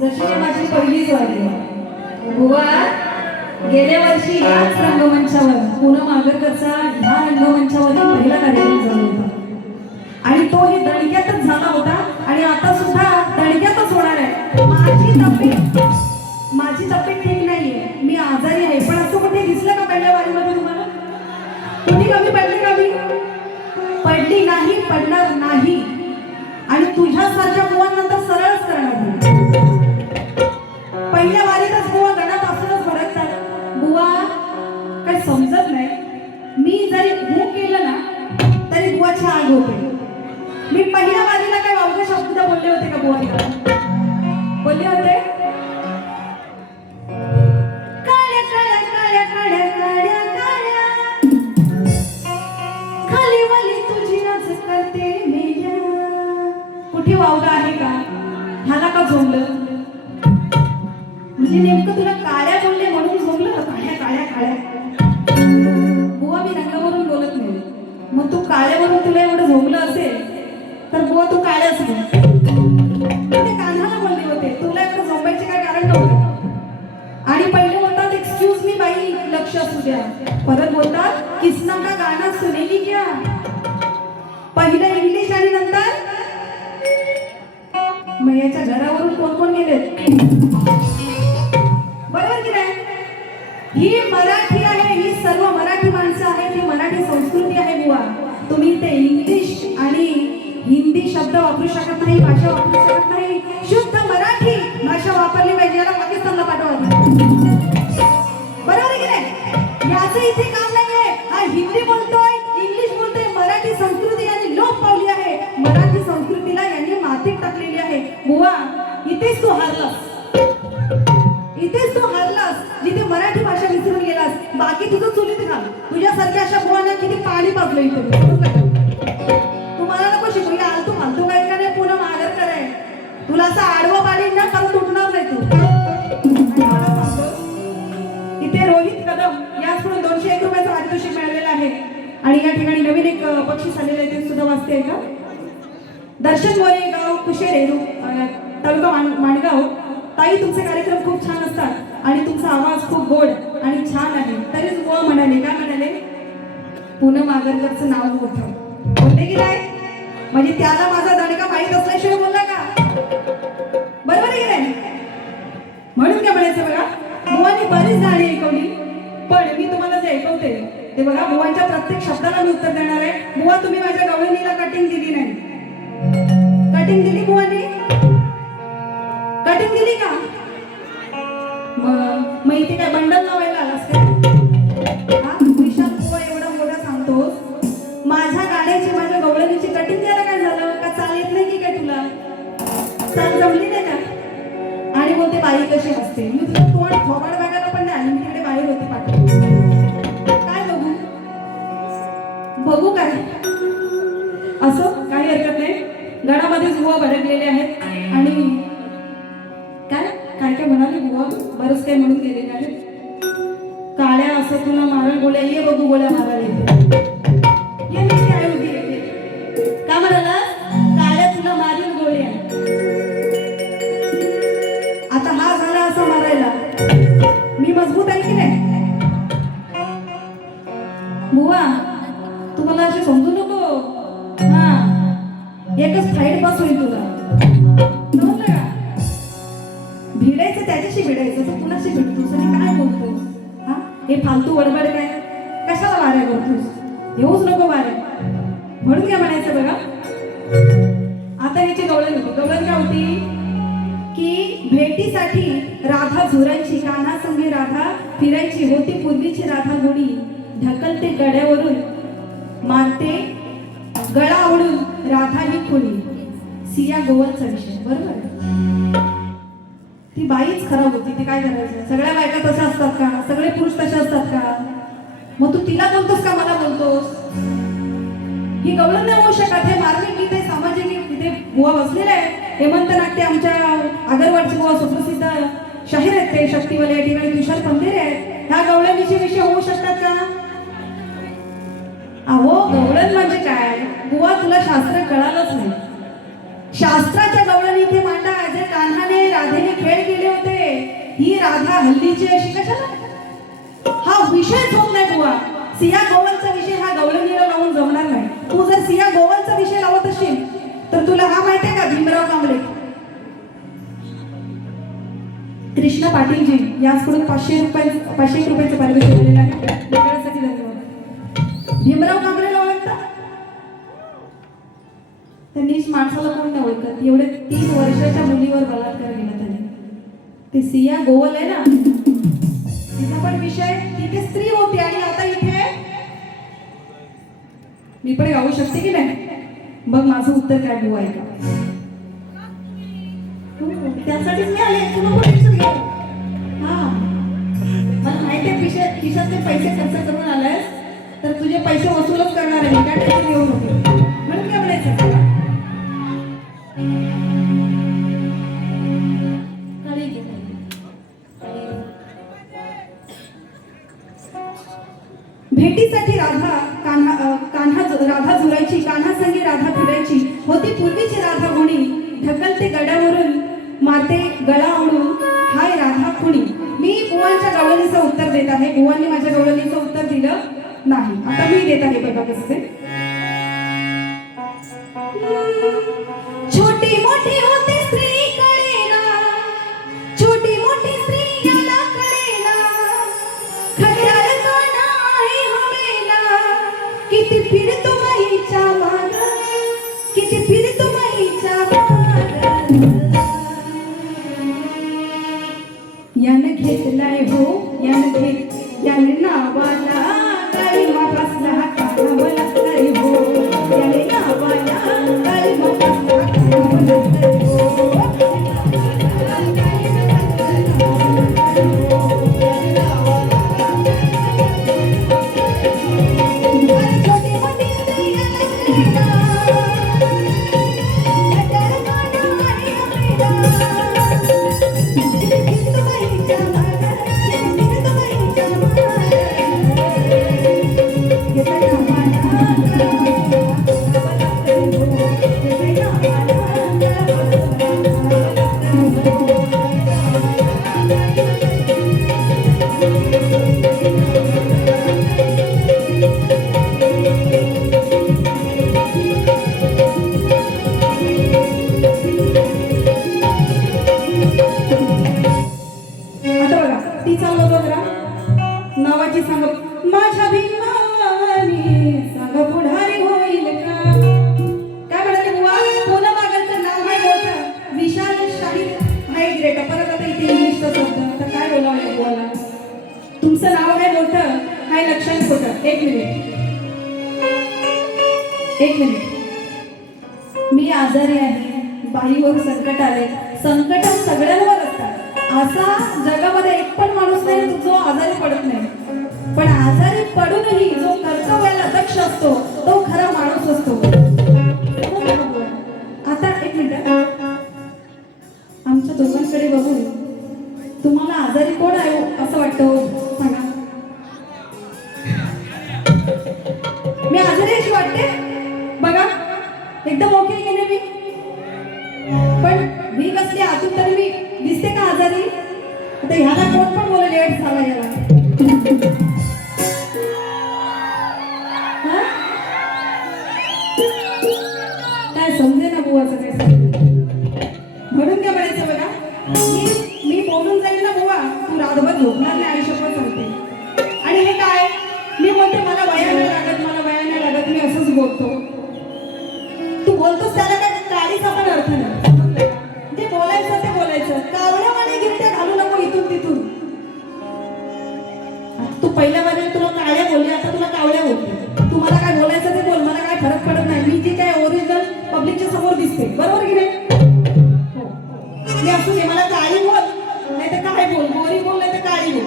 जशी माझी पहिलीच वारी बुवा गेल्या वर्षी याच रंगमंचावर पूनम आगरकरचा ह्या रंगमंचावरती पहिला कार्यक्रम झाला होता आणि तो ही दणक्यातच झाला होता आणि आता सुद्धा दणक्यातच होणार आहे. माझी तब्येत ठीक नाहीये, मी आजारी आहे. पण असं कुठे दिसलं का पहिल्या वारीमध्ये तुम्हाला? कुठे कमी पडले का? मी पडली नाही, पडणार नाही. आणि तुझ्यासारख्या बुवांनंतर सरळच करणार नाही. पहिल्या वारीतच बुवा गणापासूनच भडकतात. बुवा काही समजत नाही. मी जरी हो केलं ना तरी बुवाची आग होते. मी पहिल्या वारीला काय अवघड शब्द बोलले होते का बुवा? बोलले होते काळ्या काळ्या काळ्या काळ्या काळ्या काळ्या खाली वाली तुझी आज करते मेल्या. कुठे वावगा आहे का? ह्याला का झोंबलं? म्हणजे नेमकं तुला काळ्या बोलले म्हणून झोंबलं? काळ्या काळ्या काळ्या. बुवा मी रंगावरून बोलत नाही. मग तू काळ्यावरून तुला एवढं झोंबलं असेल तर बुवा तू काळ्याच बोल. ते कान्हाला बोलले होते, तुला एवढं झोंबायचे काय कारण नव्हतं. आणि पहिले बोलतात एक्सक्यूज मी बाई, लक्ष असू द्या. परत बोलतात किसना का गाना सुनेगी क्या. पहिलं इंग्लिश आणि नंतर मैयाच्या घरावरून कोण कोण गेले? बरोबर की नाही? ही मराठी आहे, ही सर्व मराठी माणसं आहेत, ही मराठी संस्कृती आहे बुवा. तुम्ही ते इंग्लिश आणि हिंदी शब्द वापरू शकत नाही, भाषा वापरू शकत नाही. शुद्ध मराठी भाषा वापरली पाहिजे. याला पाकिस्तानला पाठवा. बरोबर आहे की नाही? याचं इथे काम नाहीये. हा हिंदी बोलतोय, इंग्लिश बोलतोय. मराठी संस्कृती यांनी लोप पावली आहे. मराठी संस्कृतीला यांनी मातीत टाकलेली आहे. बुवा इथेच तू हारलास, इथेच तू हारलास जिथे मराठी भाषा विसरून गेलास. बाकी तुझं चुलीत घाल. तुझ्यासारख्या अशा बुवांना किती पाणी पाजलं इथे. तुम्हाला नको शिकू. आलतू फालतू काही का नाही. पूनम आगरकर आहे. तुला असं आडवं पाणी ना परत तुटणार नाही तू. इथे रोहित कदम याचकडून 201 रुपयाचं पारितोषिक मिळालेलं आहे. आणि या ठिकाणी नवीन एक बक्षीस आलेलं आहे, ते सुद्धा वाचते का? दर्शन मोरे, गाव कुशेरे, तालुका माणगाव. ताई तुमचे कार्यक्रम खूप छान असतात आणि तुमचा आवाज खूप गोड आणि छान आहे. तरीच बुवा म्हणाले, काय म्हणाले? पूनम आगरकरचं नाव मोठं. बोलले की नाही? म्हणजे त्याला माझा दणका माहीत असल्याशिवाय बोलला का? बरोबर आहे की नाही? म्हणून काय म्हणायचं बघा, बुवांनी बरीच गाणी ऐकवली. पण मी तुम्हाला जे ऐकवते ते बघा, बुवांच्या प्रत्येक शब्दाला मी उत्तर देणार आहे. बुवा तुम्ही माझ्या गवळणीला कटिंग दिली नाही. कटिंग दिली बुवांनी? कटिंग दिली का? मग इथे काय बंडल लावायला आलास का? विशाल बुवा एवढा मोठा सांगतोस, माझ्या गाड्याची माझ्या गवळणीची कटिंग द्यायला काय झालं? का चाल येत नाही की काय तुला? चाल जमली नाही का? आणि बोलते बाई कशी असते. मी तुला तोंड थोबाड बघायला पण नाही आली. मी तिकडे बाहेर होते पाठवून. काय बघू? बघू काय? असं काही हरकत नाही. गडामध्येच बुवा भडकलेले आहेत. आणि काय काय काय म्हणाले बुवा? बरंच काय म्हणून गेलेले आहेत. काळ्या असं तुला मारल गोळ्या, ये बघू गोळ्या मारायला. काय म्हणाला? काळ्या तुला मारील गोळ्या. आता हा झाला असा मारायला. मी मजबूत आहे की नाही? बुवा तुम्हाला असे समजू नको. हा एकच फाईट बस होईल तुला. समजलं का? भिडायचं त्याच्याशी भिडायचं. तू कुणाशी भिडतोस आणि काय बोलतोस? हा हे फालतू वडबड काय? कशाला वाऱ्या करतोस? येऊच नको वाऱ्या. म्हणून काय म्हणायचं बघा, आता याची गवळण होती. गवळण काय होती की भेटीसाठी राधा झुरायची, कान्हा संगी राधा फिरायची. होती पूर्वीची राधा गोडी, ढकलते गड्यावरून, मारते गळा आवडून राधा ही खुली. सिया गोवलचा विषय. बरोबर? ती बाईच खराब होती. ती काय करायचं? सगळ्या बायका तशा असतात का? सगळे पुरुष तसे असतात का? मग तू तिला बोलतोस का मला बोलतोस? ही गवळण नाही होऊ शकत. हे मार्मिक गीत आहे, सामाजिक गीत. तिथे बुवा बसलेला आहे. हेमंत नाट्य आमच्या आगरवाडचे बुवा सुप्रसिद्ध शाहीर आहेत. ते शक्तीवाले या ठिकाणी तुषार पंधेरे आहेत. ह्या गवळणीचे विषय होऊ शकतात का? अहो गवळण म्हणजे काय? बुवा तुला शास्त्र कळालंच नाही. शास्त्राच्या गवळणी इथे ही राधा हल्लीची अशी कशाला? हा विषयच होत नाही बुवा. सिया गोवलचा विषय हा गवळणीला लावून जमणार नाही. तू जर सिया गोवलचा विषय लावत असशील तर तुला हा माहितीये का भीमराव कांबळे, कृष्ण पाटीलजी याचकडून 500 रुपयाचं पारितोषिक दिलेलं आहे. त्यासाठी धन्यवाद. भीमराव कांबळेला ओळखता? त्यांनी माणसाला कोण नाही ओळखत. एवढे 3 वर्षाच्या मुलीवर बलात्कार केला त्याने. ते सिया गोवल आहे ना, तिचा पण विषय, तिथे स्त्री होती आणि आता इथे मी पण गाऊ शकते की नाही? बघ माझं उत्तर काय बुवा आहे का? त्यासाठीच मी आले. तू नको टेन्शन घे. हा मला माहिती आहे खिशातले पैसे खर्च करून आलायस तर तुझे पैसे वसूलच करणार आहे. काय टेन्शन घेऊ नको. म्हणून काय म्हणायचं? भेटीसाठी राधा राधा जुरायची, कान्हा संगी राधा फिरायची. होती पूर्वीची राधा गुणी, ढकलते गडावरून माते गळा ओढून, हाय राधा कुणी. मी बुवांच्या गवळणीचं उत्तर देत आहे. बुवांनी माझ्या गवळणीचं उत्तर दिलं नाही. आता मी देत आहे. बघा कसं ते. छोटी मोठी होती स्त्री कळेना, छोटी मोठी स्त्री याला कळेना, खट्याळ काना आहे हवेला, किती फिरतो माईच्या माग, किती फिरतो माईच्या माग. यानं घेतलाय हो, याने नावाला काळीमा बसला कानावला तरी हो, याने नावाला काळीमा बसला कानावला तरी हो. नावाची सांग माझ्या भीमानी, सांग पुढारी होईल का? काय म्हणाले बुवा? पुन्हा मागायचं नाव आहे मोठं, विशाल शाहीर आहे ग्रेट. परत आता इथे इंग्लिशचा शब्द, आता काय बोलावं बुवाला? तुमचं नाव आहे मोठं, हाय लक्षात खोटं. एक मिनिट. मी आजारी आहे, बाईवर संकट आले. संकट सगळ्यांवर असतात. असा जगामध्ये एक पण माणूस नाही जो आजारी पडत नाही. पण आजारी पडूनही जो कर्तव्याला दक्ष असतो तो खरा माणूस असतो. आता एक मिनिट, आमच्या दोघांकडे बघून तुम्हाला आजारी कोण आहे असं वाटतं? सांगा. मी आजारी अशी वाटते? बघा एकदम ओके गेले मी, पण मी कसली आतून तरी मी दिसते का आजारी? आता ह्याला कोण पण बोल लेट झाला याला. काय समजे ना बुवाचं काय समजे. म्हणून काय म्हणायचं बघा, मी बोलून जाईल ना बुवा, तू रातभर झोपणार नाही आयुष्यभर सांगते. आणि हे काय मी बोलते मला वया नाही लागत, मला वया नाही लागत, मी असंच बोलतो. तू बोलतोस त्याला काय काळीचा पण अर्थ नाही. जे बोलायचं ते बोलायचं. कावळ्यावाने गिरट्या घालू नको इथून तिथून. तू पहिल्या वेळेला तुला काळ्या बोलली, आता तुला कावळ्या बोलते. तू मला काय बोलायचं ते बोल, मला काय फरक पडत नाही. मी जी काय ओरिजिनल पब्लिकच्या समोर दिसते, बरोबर की नाही? हो. मी असू दे, मला काळी बोल नाही तर काय बोल, गोरी बोल नाही तर काळी बोल,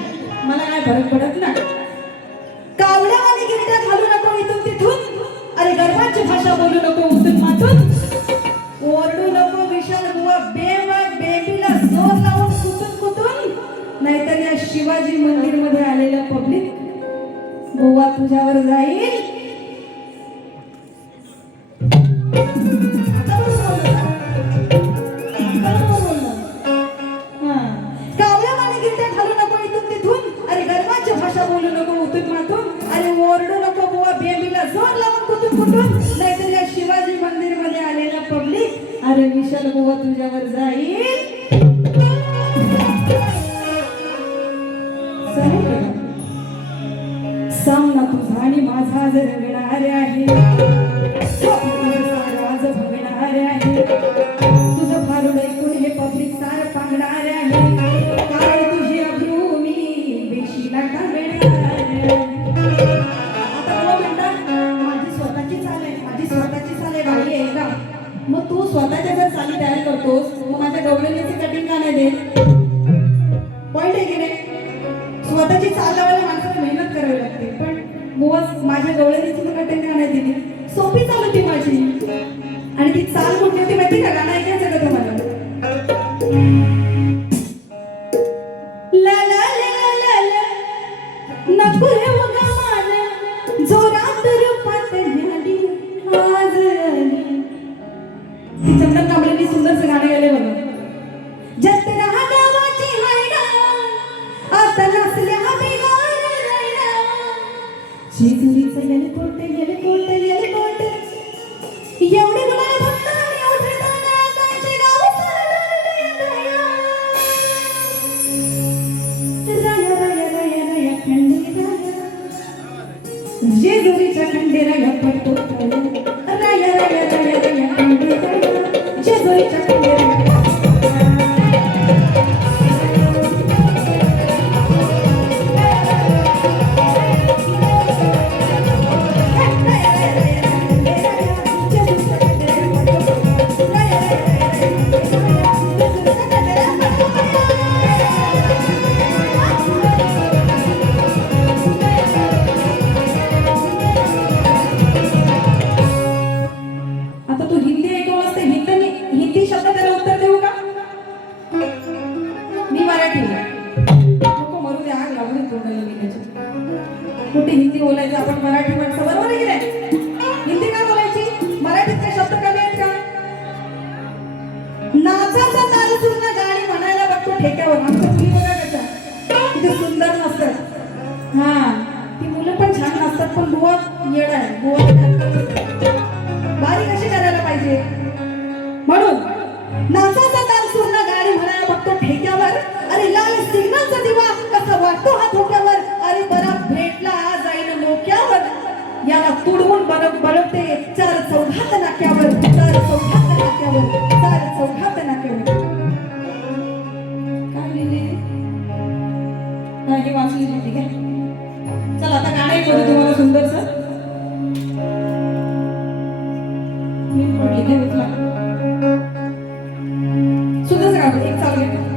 मला काय फरक पडत नाही. कावळ्यावाने गिरट्या घालू नको इथून तिथून. अरे गर्भाची भाषा बोलू नको उतून मातून. ओरडू नको विशाल बुवा, बेबीला जोर लावून कुतून, नाहीतर या शिवाजी मंदिर मध्ये आलेलं पब्लिक बुवा तुझ्यावर जाईल. कावळ्यावाने शीतल बुवा तुझ्यावर जाईल सामना तुझा आणि माझा आज रंगणार आहे आज भगणार आहे तुझं भारुड ऐकून हे पब्लिक सार पांगणार आहे कारण तुझी अब्रू मी बेशीला टांगणार आहे. आता मला म्हणतात माझी स्वतःची चाल आहे माझी स्वतःची चाल आहे बाई आहे का मग तू स्वतःच्या जर चाली तयार करतोस मग माझ्या गवळणीची कटिंग का नाही देत पॉइंट आहे की नाही स्वतःची चाल लावायला माणसाला मेहनत करावी लागते पण मुळात माझ्या गवळणीची कटिंग का नाही दिली सोपी चाल होती माझी आणि ती चाल कुठली होती माहिती का गाणं ऐकायचं का तुम्हाला ला ला ला ला ला नको रे उगा मान जोरात रूपात न्याली आज आली ती चंदन कांबळेंनी सुंदरचं गाणं गायलंय बघा जत्रा गावाची हायडा आता नसल्या बिगार रायडा शेजारीचं येलकोट येलकोट येलकोट एवढे गुलाल भक्त एवढे दाना कांचे गाव राया राया राया राया खंडेराया जेजुरीच्या खंडेराया पडतो राया राया राया राया खंडेराया जेजुरीच्या खंडेराया कुठे हिंदी बोलायचं आपण मराठी माणसं बरोबर आहे की नाही हिंदी का बोलायची मराठीत काही शब्द कमी आहेत का नाचाचा ताल सुद्धा गाणी म्हणायला बघतो ठेक्यावर आमच्या मुली बघा कशा किती सुंदर नसतात हा ती मुलं पण छान नसतात पण बुवा येड आहे बुवा बारी कशी करायला पाहिजे म्हणून नाचाचा ताल सुद्धा गाणी म्हणायला बघतो ठेक्यावर अरे लाल सिग्नलचा दिवा कसा वाटतो हा धोक्यावर अरे बरा भेटला जाईल मोक्यावर याला तुडवून बळवते चार चौघात नाक्यावर चार चौघात नाक्यावर चार चौघात नाक्यावर काय लिहिले नाही वाचली ठीक आहे चला आता गाणं एक करू तुम्हाला सुंदरसं मी लिहिले होता सुंदरसं गाणं एक चालू आहे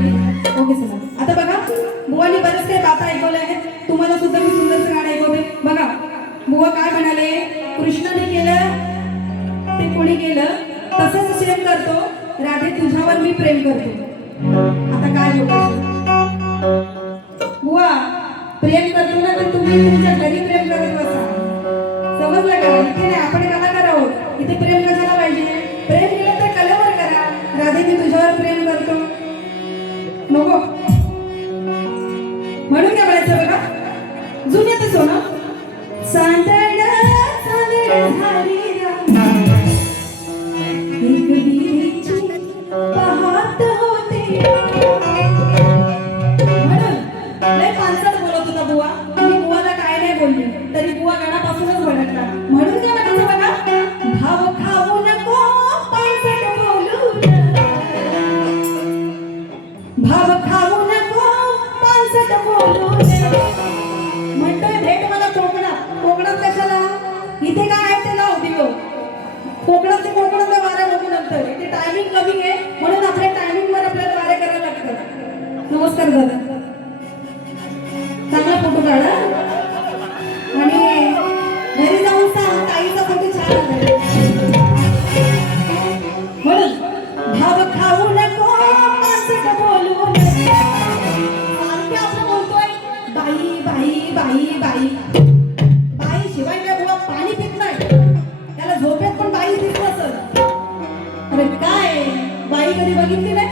आता बघा बुवानी बरेच काही बाता ऐकवल्या आहेत तुम्हाला सुद्धा मी सुंदरचं गाणं ऐकवते बघा बुवा काय म्हणाले कृष्णाने केलं ते कोणी केलं तसंच प्रेम करतो राधे तुझ्यावर मी प्रेम करतो आता काय बोलायचं बुवा प्रेम करतो ना तर तुम्ही तुमच्या घरी प्रेम करत बसा समजलं का इथे नाही आपण कलाकार आहोत इथे प्रेम कशाला पाहिजे प्रेम केलं तर कलेवर करा राधे मी तुझ्यावर प्रेम करतो नको म्हणून काय म्हणायचं बघा जुन्यात सोनं सांडण झाली एक विहिरीची पाहत होते म्हणून लय पानसट बोलत होता बुवा मी बुवाला काय नाही बोलली तरी बुवा गाण्यापासूनच भडकला म्हणून काय म्हणायचं बघा भाव खाऊ नको पानसट बोलू भाव खाऊ नको पानसट बोलू कोकणातल्या वाऱ्या बघू नंतर इथे टायमिंग कमी आहे म्हणून आपल्या टायमिंगवर आपल्याला वाऱ्या करायला लागतात. नमस्कार दादा, चांगला फोटो काढा आणि घरी जाऊन सांग ताईचा फोटो छान आलाय म्हणून. भाव खाऊ नको माणसं बोलू नको, सारखे आपण बोलतोय बाई बाई बाई बाई बाई शिवाय काय बुवा पाणी पित नाही, त्याला झोपेत पण बाई दिसत असत. अरे काय बाई कधी बघितली नाही?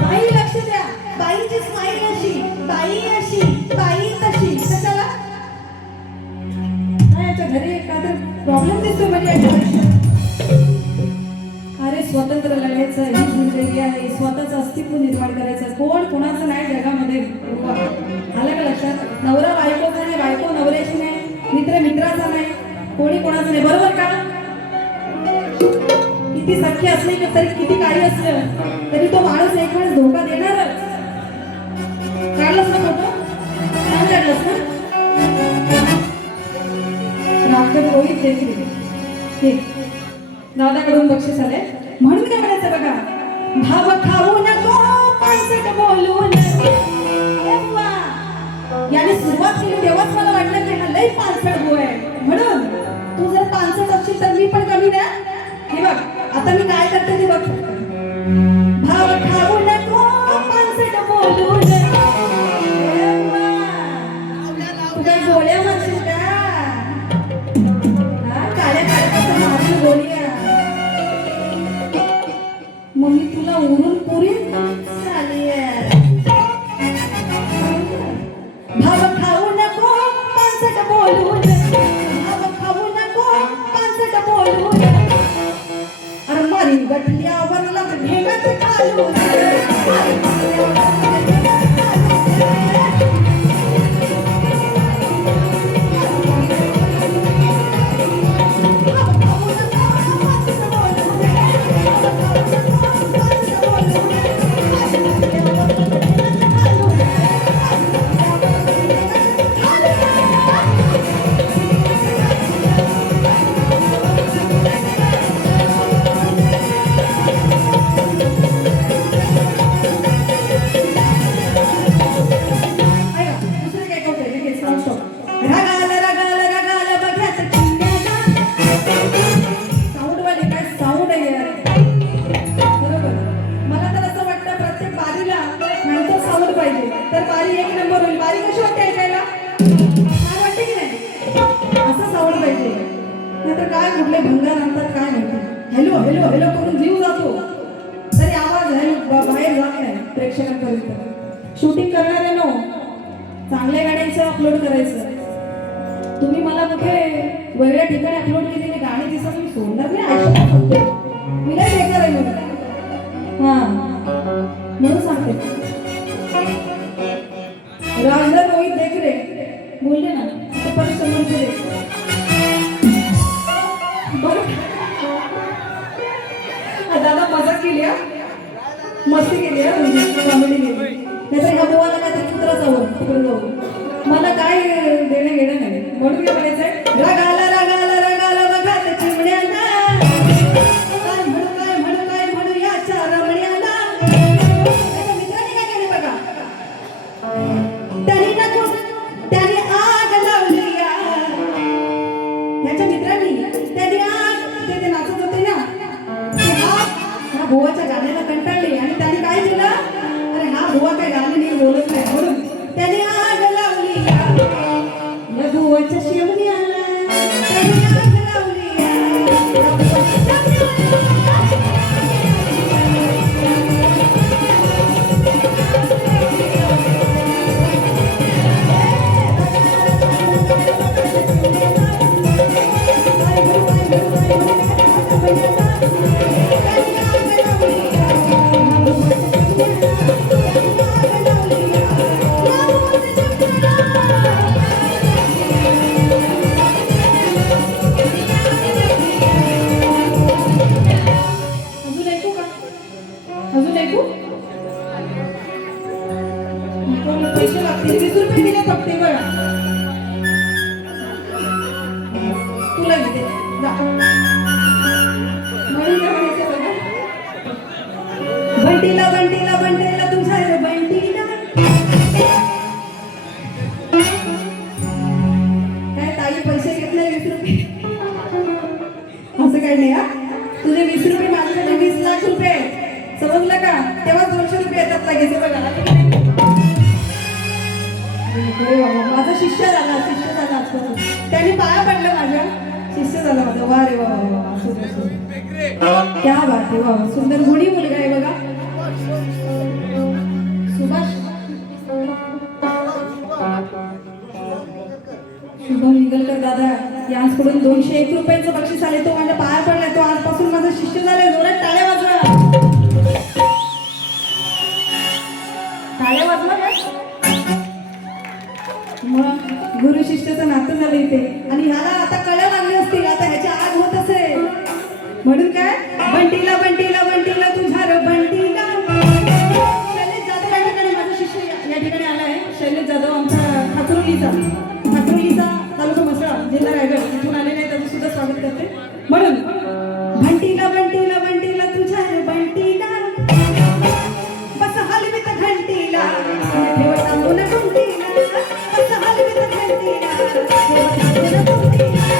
बाई लक्ष द्या, बाईची स्माईल अशी, बाई अशी, बाई तशी. कशाला याच्या घरी एखादा प्रॉब्लेम दिसतोय म्हणजे याच्या आयुष्यात. अरे स्वतंत्र लढायचं ही जिंदगी आहे, स्वतःच अस्तित्व निर्माण करायचं. कोण कोणाचं नाही जगामध्ये. आलं का लक्षात? नवरा बायकोचा नाही, बायको नवऱ्याची नाही, मित्र मित्राचा नाही, कोणी कोणाचं नाही. बरोबर का? किती सख्य असले तरी किती काही असलं तरी तो माणूस एक वेळेस धोका देणारच. काढलंस ना फोटो? छान काढलंस ना? रामदेव रोहित देखील दादाकडून बक्षीस आले. म्हणून काय म्हणायचं बघा, भाव खाऊ नको पानसट बोलू नको. याने सुरुवात केली तेव्हाच मला वाटलं की हा लई पानसट भाऊ आहे. म्हणून तू जर पानसट असशील तर मी पण कमी द्या. हे बघ आता मी काय करते ते बघ. भाव खाऊ नको पानसट बोलू नको. तू काय गोळ्या मारशील का? काळ्या काळ्या मारली गोळ्या मग मी तुला उरून पुरी झाली. भाव खाऊ नको पानसट बोलू नको, भाव खाऊ नको पानसट बोलू नको. अरे मारी गटल्यावर लग भेगत घालू तर बारी एक नंबर होईल. बारी कशी वाटते ऐकायला? काय वाटते की नाही? असं सावड पाहिजे. नाहीतर काय कुठले भंगार आणतात काय माहिती. हॅलो हॅलो हॅलो करून जीव जातो तरी आवाज बाहेर जात नाही प्रेक्षकांपर्यंत. शूटिंग करणारे नो चांगल्या गाड्यांचं अपलोड करायचं. तुम्ही मला कुठे वेगळ्या ठिकाणी अपलोड केलेले गाणी दिसत मी सोडणार नाही. मी नाही बेकार आहे म्हणून. हा म्हणून सांगते. रामदेव रोहित देखरे बोलले ना परिश्रम केले. दादा मजा केली, मस्ती केली, कॉमेडी केली. त्याचा ह्या बोवाला काय तरी कुत्राच हवं तिकडे जाऊ. मला काय देणं घेणं नाही. म्हणून काय म्हणायचंय, रगाला रगाला रगाला बघा ते चिमण्याला काय म्हणू याच्या रमण्याला. त्याच्या मित्राने काय केले बघा, त्याने आग लावली. ह्याच्या मित्रांनी त्याने आग ते नाचत होते ना, हा भुवाच्या गाण्याला कंटाळले आणि त्याने काय केलं, अरे हा भुवा काय गाणे नाही बोलत नाही म्हणून त्याने आग लावली या भुवाच्या शिवण्याला. त्याने आग लावली पैसे लागतील. 20 रुपये दिले फक्त बघा. तुला घेते जागेचे बघा आले की नाही? अरे बाबा, माझा शिष्य झाला आजपासून. त्यांनी पाया पडलं माझ्या, शिष्य झाला माझा. वा रे वा वा वा, असू दे, असू दे. क्या बात आहे, वा वा, सुंदर गुणी मुलगा आहे बघा. सुभाष शुभम निगलकर दादा यांच्याकडून 201 रुपयांचं बक्षीस आले. तो माझ्या पाया पडलाय, तो आजपासून माझा शिष्य झालाय. जोरात टाळ्या वाजवा, टाळ्या वाजवा काय. मग गुरु शिष्याचं नातं झालं इथे. आणि ह्याला आता कळ्या लागली असतील, आता ह्याची आग होत असेल म्हणून काय. बंटीला बंटीला बंटीला तुझ्या र बंटीला. शैलेश जाधव या ठिकाणी माझा शिष्य या ठिकाणी आलाय. शैलेश जाधव आमचा ठाकुर्लीचा तालुका म्हसळा जिल्हा रायगड इथून आलेले आहे. त्याचं सुद्धा स्वागत करते. म्हणून बंटीला बंटीला बंटीला तुझ्या र बंटीला बस हलवीत घंटीला ठेव टांगून घंटीला. बस हलवीत घंटीला ठेव टांगून घंटीला.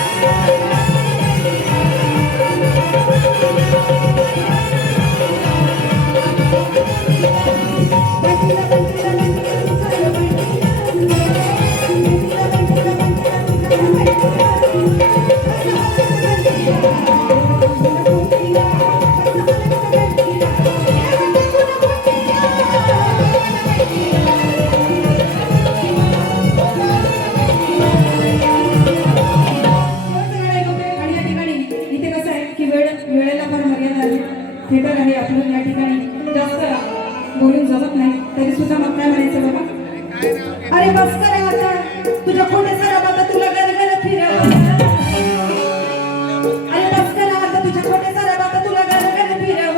थिएटर आहे आपलं या ठिकाणी, जास्त बोलून जमत नाही तरी सुद्धा मग काय म्हणायचं बाबा. अरे बस कर आता तुझ्या खोटे सराब, आता तुला गरगर फिरव. अरे बस कर आता तुझ्या खोटे सराब, आता तुला गरगर फिरव.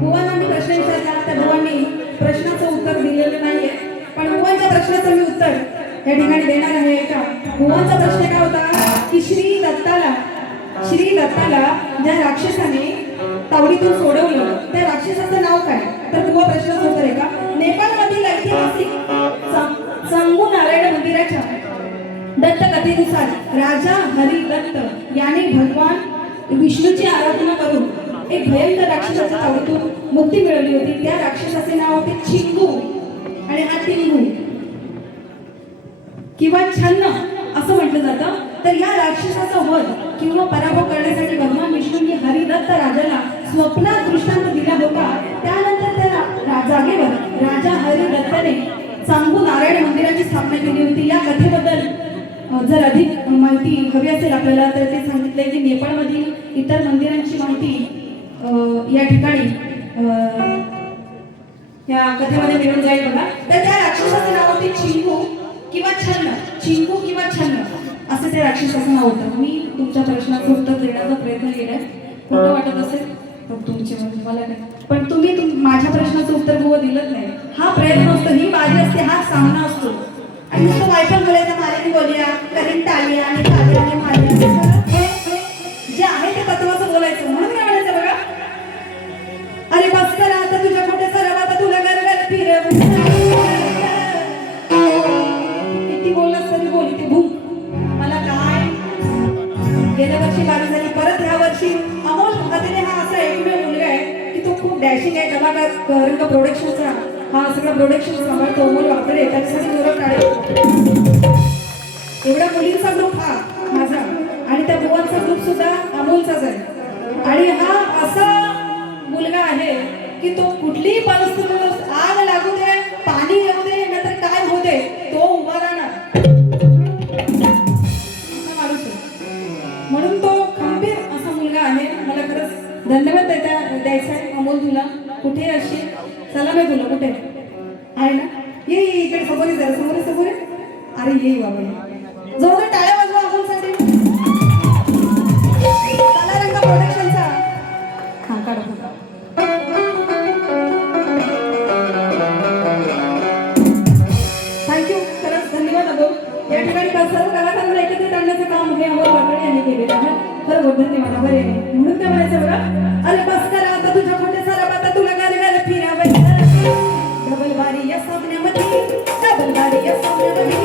बुवांना मी प्रश्न विचारला, त्या बुवांनी प्रश्नाचं उत्तर दिलेलं नाहीये, पण बुवांच्या प्रश्नाचं मी उत्तर या ठिकाणी देणार आहे. का बुवांचा प्रश्न काय होता की श्री दत्ताला ज्या राक्षसाने तावडीतून सोडवलं त्या राक्षसाचं नाव काय. तर बुवा प्रश्नाचं उत्तर आहे का. नेपाळमधील ऐतिहासिक सांगू नारायण मंदिराच्या दत्तकथेनुसार राजा हरी दत्त याने भगवान विष्णूची आराधना करून एक भयंकर राक्षसाच्या तावडीतून मुक्ती मिळवली होती. त्या राक्षसाचे नाव होते चिंगू आणि हा टिंगू किंवा छन्न असं म्हटलं जातं. तर या राक्षसाचा वध किंवा पराभव करण्यासाठी भगवान विष्णूंनी हरिदत्त राजाला स्वप्नात दृष्टांत दिला होता. त्यानंतर त्या जागेवर राजा हरिदत्तने सांगू नारायण मंदिराची स्थापना केली होती. या कथेबद्दल जर अधिक माहिती हवी असेल आपल्याला तर ते सांगितले की नेपाळमधील इतर मंदिरांची माहिती या ठिकाणी या कथेमध्ये मिळून जाईल बघा. तर त्या राक्षसाचे नाव होते चिंगू किंवा छन्न असं त्या राक्षसाचं नाव होतं. मी तुमच्या प्रश्नाचं उत्तर देण्याचा प्रयत्न केलाय. खोटं वाटत असेल तर तुमचे मला काय, पण तुम्ही माझ्या प्रश्नाचं उत्तर बुवा दिलंच नाही. हा प्रयत्न असतो, ही बाजी असते, हा सामना असतो. आणि नुसतं वायफल बोलायचं, मारेने बोलूया, करीन टाळ्या आणि टाळ्याने मारल्या, जे आहे ते तत्वाचं बोलायचं. म्हणून काय म्हणायचं बघा. अरे बस करा आता तुझ्या खोटे सराव, आता तुला गरगर फिरव. किती बोललास तरी बोलते भूक. मला काय गेल्या वर्षी बारी झाली, परत ह्या वर्षी अमोल अतिने हा असा एकमेव मुलगा आहे की तो खूप डॅशिंग आहे. कलाकार रंग प्रोडक्शनचा हा सगळं प्रोडक्शन सांभाळतो. अमोल वाकडे त्याच्यासाठी जोरात टाळ्या. एवढ्या मुलींचा ग्रुप हा माझा आणि त्या बुवांचा ग्रुप सुद्धा अमोलचाच आहे. आणि हा असा मुलगा आहे की तो कुठलीही परिस्थितीत आग लागू दे, पाणी येऊ दे, नंतर काय होऊ दे, तो उभा राहणार. म्हणून तो खंबीर असा मुलगा आहे. मला खरंच धन्यवाद द्यायचा आहे अमोल तुला. कुठे असशील, चला मी तुला कुठे आहे ना, ये इकडे समोर जरा समोर. अरे ये बाबा, जोर टाळ्या वाजवा अमोलसाठी. कला रंग प्रोडक्शनचा हा काढा फोटो. थँक्यू, खरंच धन्यवाद अमोल. या ठिकाणी सर्व कलाकारांना एकत्रित आणण्याचं काम हे अमोल वाकडे यांनी केलेलं आहे. खरं बहुत धन्यवाद, आभार आहे. म्हणून काय म्हणायचं बघा. अरे बस करा आता तुझ्या खोटे सराब, आता तुला गरगर फिरावं. डबल बारी या सामन्यामध्ये, डबल बारी या सामन्यामध्ये.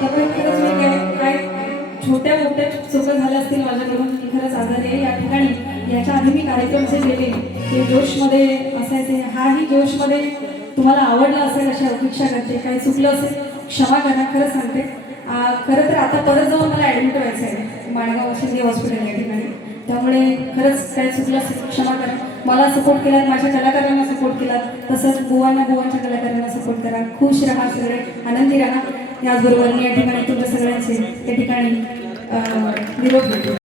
त्यामुळे खरंच मी काय छोट्या मोठ्या चुका झाल्या असतील माझ्याकडून मी खरंच आजारी आहे या ठिकाणी. याच्या आधी मी कार्यक्रम जे केले ते जोशमध्ये असायचे, हाही जोशमध्ये तुम्हाला आवडला असेल अशी अपेक्षा करते. काही चुकलं असेल क्षमा करा, खरं सांगते. खरं तर आता परत जाऊन मला ॲडमिट व्हायचं आहे माणगाव शिंदे हॉस्पिटल या ठिकाणी. त्यामुळे खरंच काही चुकलं असेल क्षमा करा. मला सपोर्ट केला, माझ्या कलाकारांना सपोर्ट केला, तसंच बुवांच्या कलाकारांना सपोर्ट करा. खुश राहा, सगळे आनंदी राहा. याचबरोबर मी या ठिकाणी तुमच्या सगळ्यांचे या ठिकाणी निरोप देतो.